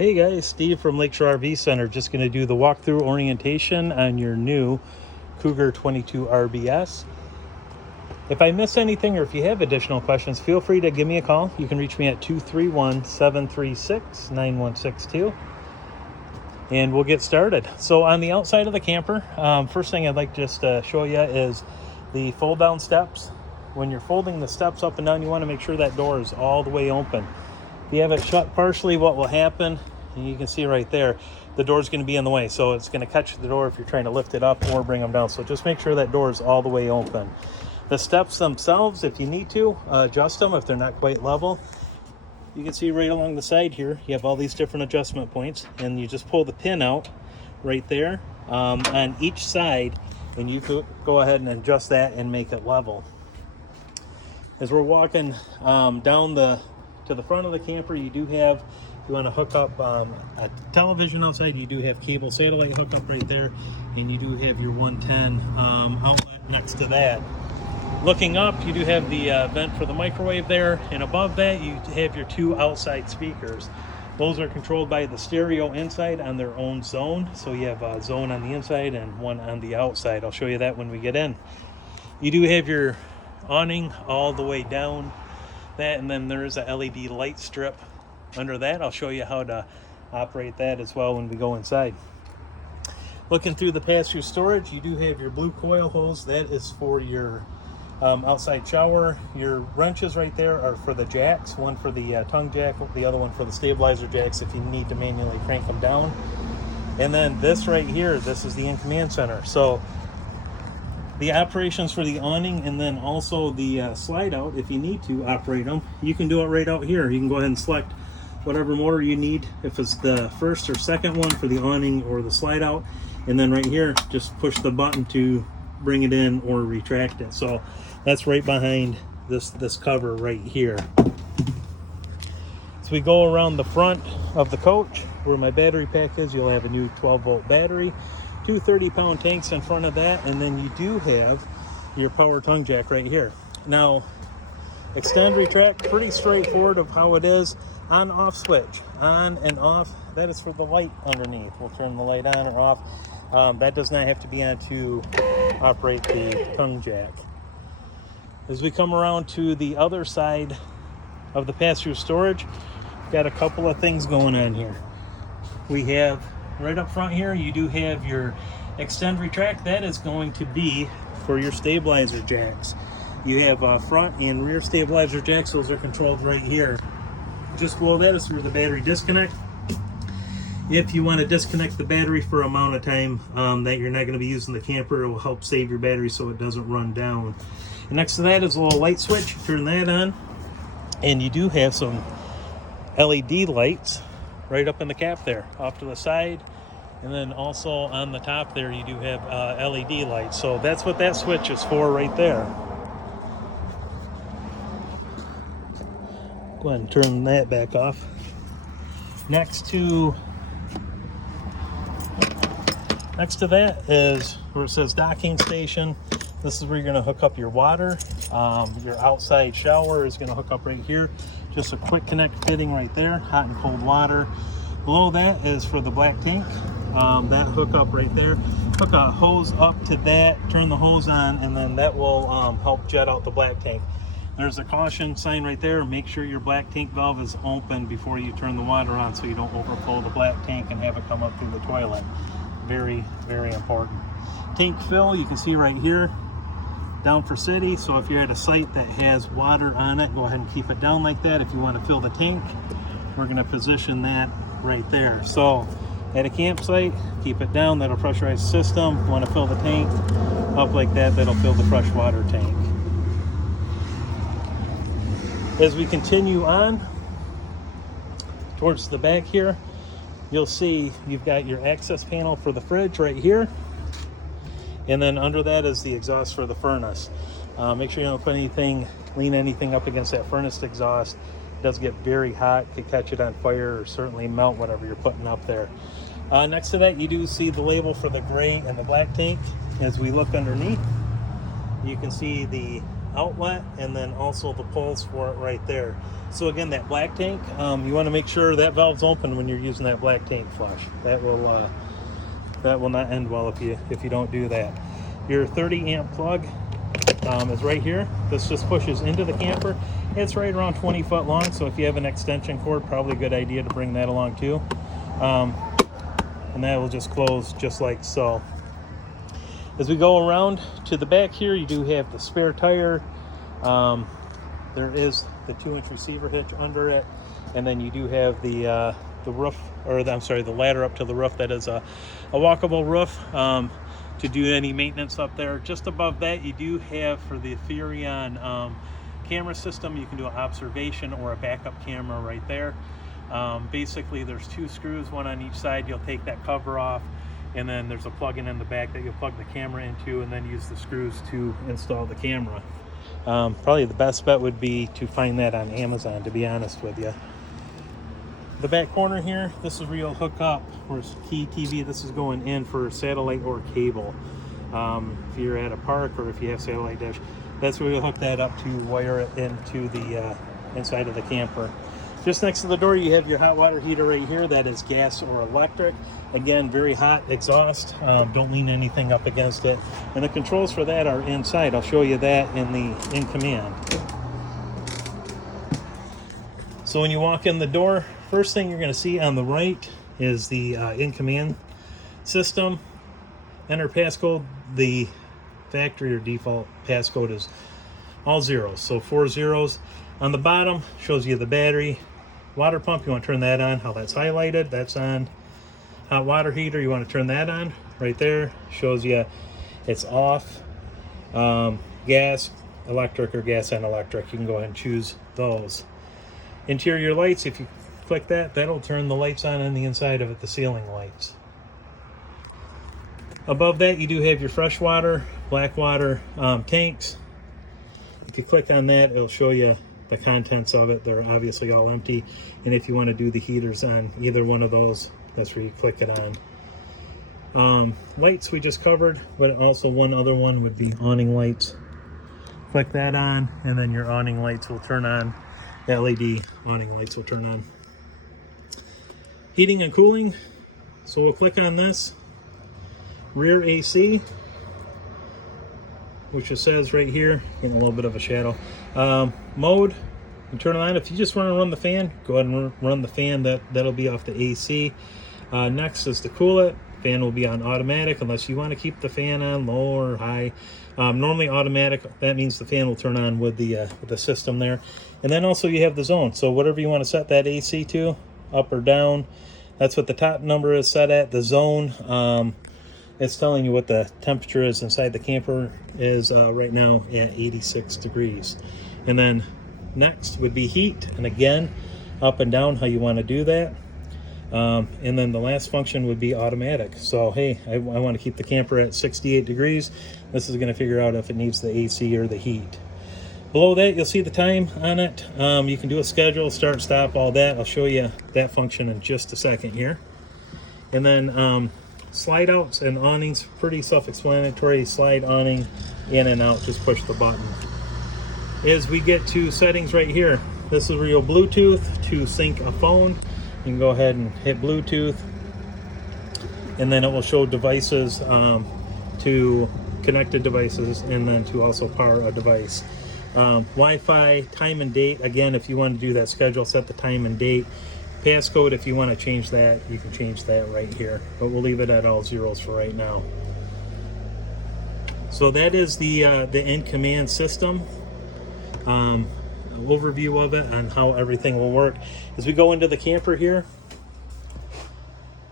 Hey guys, Steve from Lakeshore RV Center. Just going to do the walkthrough orientation on your new Cougar 22 RBS. If I miss anything or if you have additional questions, feel free to give me a call. You can reach me at 231-736-9162 and we'll get started. So on the outside of the camper, first thing I'd like just to show you is the fold down steps. When you're folding the steps up and down, you want to make sure that door is all the way open. If you have it shut partially, what will happen, and you can see right there, the door is going to be in the way. So it's going to catch the door if you're trying to lift it up or bring them down. So just make sure that door is all the way open. The steps themselves, if you need to, adjust them if they're not quite level. You can see right along the side here, you have all these different adjustment points, and you just pull the pin out right there on each side, and you could go ahead and adjust that and make it level. As we're walking down to the front of the camper, you do have, if you want to hook up a television outside, you do have cable satellite hookup right there, and you do have your 110 outlet next to that. Looking up, you do have the vent for the microwave there, and above that you have your two outside speakers. Those are controlled by the stereo inside on their own zone, so you have a zone on the inside and one on the outside. I'll show you that when we get in. You do have your awning all the way down that, and then there is a LED light strip under that. I'll show you how to operate that as well when we go inside. Looking through the pass-through storage, you do have your blue coil hose. That is for your outside shower. Your wrenches right there are for the jacks, one for the tongue jack, the other one for the stabilizer jacks if you need to manually crank them down. And then this right here, this is the in-command center. So the operations for the awning, and then also the slide out, if you need to operate them, you can do it right out here. You can go ahead and select whatever motor you need, if it's the first or second one for the awning or the slide out, and then right here just push the button to bring it in or retract it. So that's right behind this cover right here. So we go around the front of the coach where my battery pack is. You'll have a new 12-volt battery, two 30-pound tanks in front of that, and then you do have your power tongue jack right here. Now, extend, retract, pretty straightforward of how it is. On, off switch, on and off. That is for the light underneath. We'll turn the light on or off. That does not have to be on to operate the tongue jack. As we come around to the other side of the pass-through storage, we've got a couple of things going on here. We have right up front here, you do have your extend retract. That is going to be for your stabilizer jacks. You have front and rear stabilizer jacks. Those are controlled right here. Just below that is for the battery disconnect. If you want to disconnect the battery for an amount of time that you're not going to be using the camper, it will help save your battery so it doesn't run down. And next to that is a little light switch. Turn that on, and you do have some LED lights right up in the cap there, off to the side, and then also on the top there you do have LED lights. So that's what that switch is for right there. Go ahead and turn that back off. Next to that is where it says docking station. This is where you're going to hook up your water. Your outside shower is going to hook up right here. Just a quick connect fitting right there, hot and cold water. Below that is for the black tank. That hook up right there. Hook a hose up to that, turn the hose on, and then that will help jet out the black tank. There's a caution sign right there. Make sure your black tank valve is open before you turn the water on so you don't overflow the black tank and have it come up through the toilet. Very, very important. Tank fill, you can see right here, down for city. So if you're at a site that has water on it, go ahead and keep it down like that. If you want to fill the tank, we're going to position that right there. So at a campsite, keep it down, that'll pressurize the system. If you want to fill the tank up like that, that'll fill the fresh water tank. As we continue on towards the back here, you'll see you've got your access panel for the fridge right here, and then under that is the exhaust for the furnace. Make sure you don't put lean anything up against that furnace exhaust. It does get very hot, could catch it on fire or certainly melt whatever you're putting up there. Next to that, you do see the label for the gray and the black tank. As we look underneath, you can see the outlet and then also the poles for it right there. So again, that black tank, you want to make sure that valve's open when you're using that black tank flush. That will not end well if you don't do that. Your 30 amp plug is right here. This just pushes into the camper. It's right around 20 foot long, so if you have an extension cord, probably a good idea to bring that along too. And that will just close just like so. As we go around to the back here, you do have the spare tire. There is the 2-inch receiver hitch under it, and then you do have the roof, or the ladder up to the roof. That is a walkable roof to do any maintenance up there. Just above that, you do have, for the Furrion camera system, you can do an observation or a backup camera right there. Basically, there's 2 screws, one on each side. You'll take that cover off, and then there's a plug-in in the back that you'll plug the camera into, and then use the screws to install the camera. Probably the best bet would be to find that on Amazon, to be honest with you. The back corner here, this is where you'll hook up for key TV. This is going in for satellite or cable. If you're at a park or if you have satellite dish, that's where you'll hook that up to wire it into the inside of the camper. Just next to the door, you have your hot water heater right here. That is gas or electric. Again, very hot exhaust. Don't lean anything up against it. And the controls for that are inside. I'll show you that in command. So when you walk in the door, first thing you're going to see on the right is the in command system. Enter passcode. The factory or default passcode is all zeros, so 4 zeros. On the bottom shows you the battery. Water pump, you want to turn that on. How that's highlighted, that's on. Hot water heater, you want to turn that on. Right there shows you it's off. Gas, electric, or gas and electric, you can go ahead and choose those. Interior lights, if you click that, that'll turn the lights on the inside of it, the ceiling lights. Above that, you do have your freshwater, black water tanks. If you click on that, it'll show you the contents of it. They're obviously all empty. And if you want to do the heaters on either one of those, that's where you click it on. Lights we just covered, but also one other one would be awning lights. Click that on, and then your awning lights will turn on. LED awning lights will turn on. Heating and cooling. So we'll click on this. Rear AC, which it says right here, getting a little bit of a shadow. Mode, you turn it on. If you just want to run the fan, go ahead and run the fan. That'll be off the AC. Next is to cool it. Fan will be on automatic unless you want to keep the fan on low or high. Normally automatic, that means the fan will turn on with the system there. And then also you have the zone. So whatever you want to set that AC to, up or down, that's what the top number is set at. The zone, it's telling you what the temperature is inside the camper is right now at 86 degrees. And then next would be heat. And again, up and down, how you want to do that. And then the last function would be automatic. So, hey, I want to keep the camper at 68 degrees. This is going to figure out if it needs the AC or the heat. Below that, you'll see the time on it. You can do a schedule, start, stop, all that. I'll show you that function in just a second here. And then slide outs and awnings, pretty self-explanatory. Slide awning in and out, just push the button. As we get to settings right here, this is where you'll Bluetooth to sync a phone. You can go ahead and hit Bluetooth, and then it will show devices to connected devices, and then to also power a device. Wi-Fi, time and date. Again, if you want to do that schedule, set the time and date. Passcode, if you want to change that, you can change that right here, but we'll leave it at all zeros for right now. So that is the in-command system. Overview of it on how everything will work. As we go into the camper here,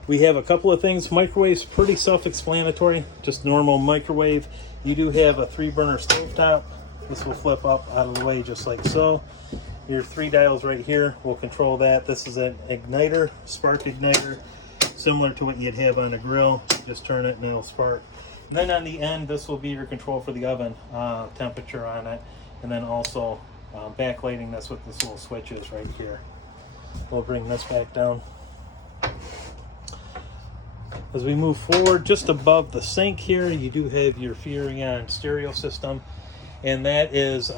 we have a couple of things. Microwave's pretty self-explanatory, just normal microwave. You do have a 3-burner stovetop. This will flip up out of the way just like so. Your 3 dials right here will control that. This is an igniter, spark igniter, similar to what you'd have on a grill. Just turn it and it'll spark. And then on the end, this will be your control for the oven temperature on it. And then also backlighting, that's what this little switch is right here. We'll bring this back down. As we move forward, just above the sink here, you do have your Furrion stereo system, and that is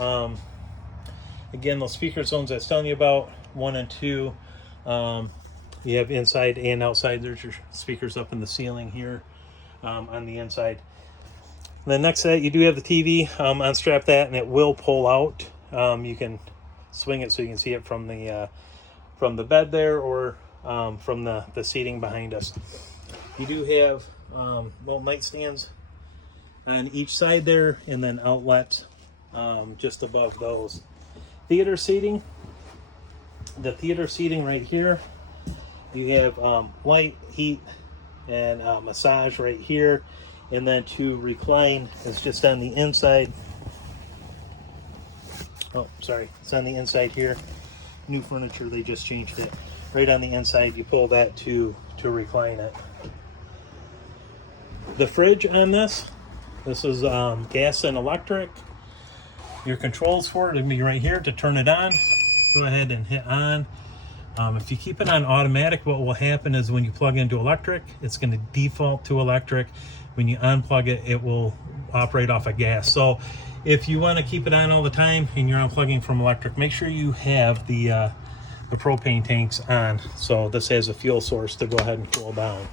Again, those speaker zones I was telling you about, 1 and 2. You have inside and outside. There's your speakers up in the ceiling here on the inside. And then next to that, you do have the TV. Unstrap that, and it will pull out. You can swing it so you can see it from the bed there, or from the seating behind us. You do have little nightstands on each side there, and then outlets just above those. Theater seating. The theater seating right here, you have light, heat, and massage right here, and then to recline is just on the inside. Oh, sorry, it's on the inside here. New furniture, they just changed it. Right on the inside, you pull that to recline it. The fridge on this is gas and electric. Your controls for it will be right here to turn it on. Go ahead and hit on. If you keep it on automatic, what will happen is when you plug into electric, it's going to default to electric. When you unplug it, it will operate off of gas. So if you want to keep it on all the time and you're unplugging from electric, make sure you have the propane tanks on. So this has a fuel source to go ahead and cool down.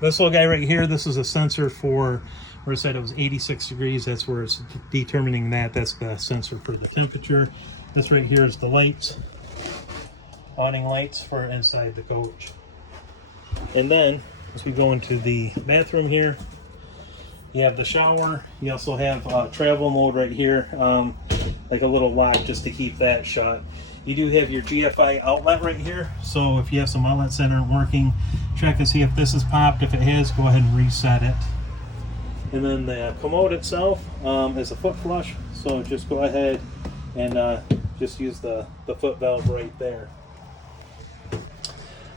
This little guy right here, this is a sensor for where it said it was 86 degrees. That's where it's determining that. That's the sensor for the temperature. This right here is the lights, awning lights for inside the coach. And then as we go into the bathroom here, you have the shower. You also have travel mode right here, like a little lock just to keep that shut. You do have your GFI outlet right here, so if you have some outlets that aren't working, check and see if this is popped. If it has, go ahead and reset it. And then the commode itself is a foot flush, so just go ahead and just use the foot valve right there.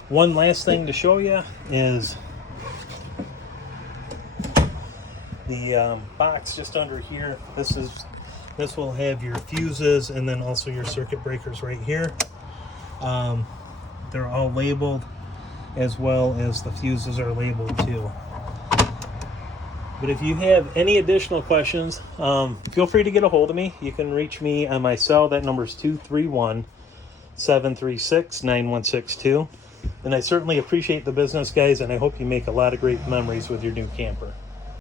One last thing to show you is the box just under here. This will have your fuses and then also your circuit breakers right here. They're all labeled, as well as the fuses are labeled too. But if you have any additional questions, feel free to get a hold of me. You can reach me on my cell. That number is 231-736-9162. And I certainly appreciate the business, guys, and I hope you make a lot of great memories with your new camper.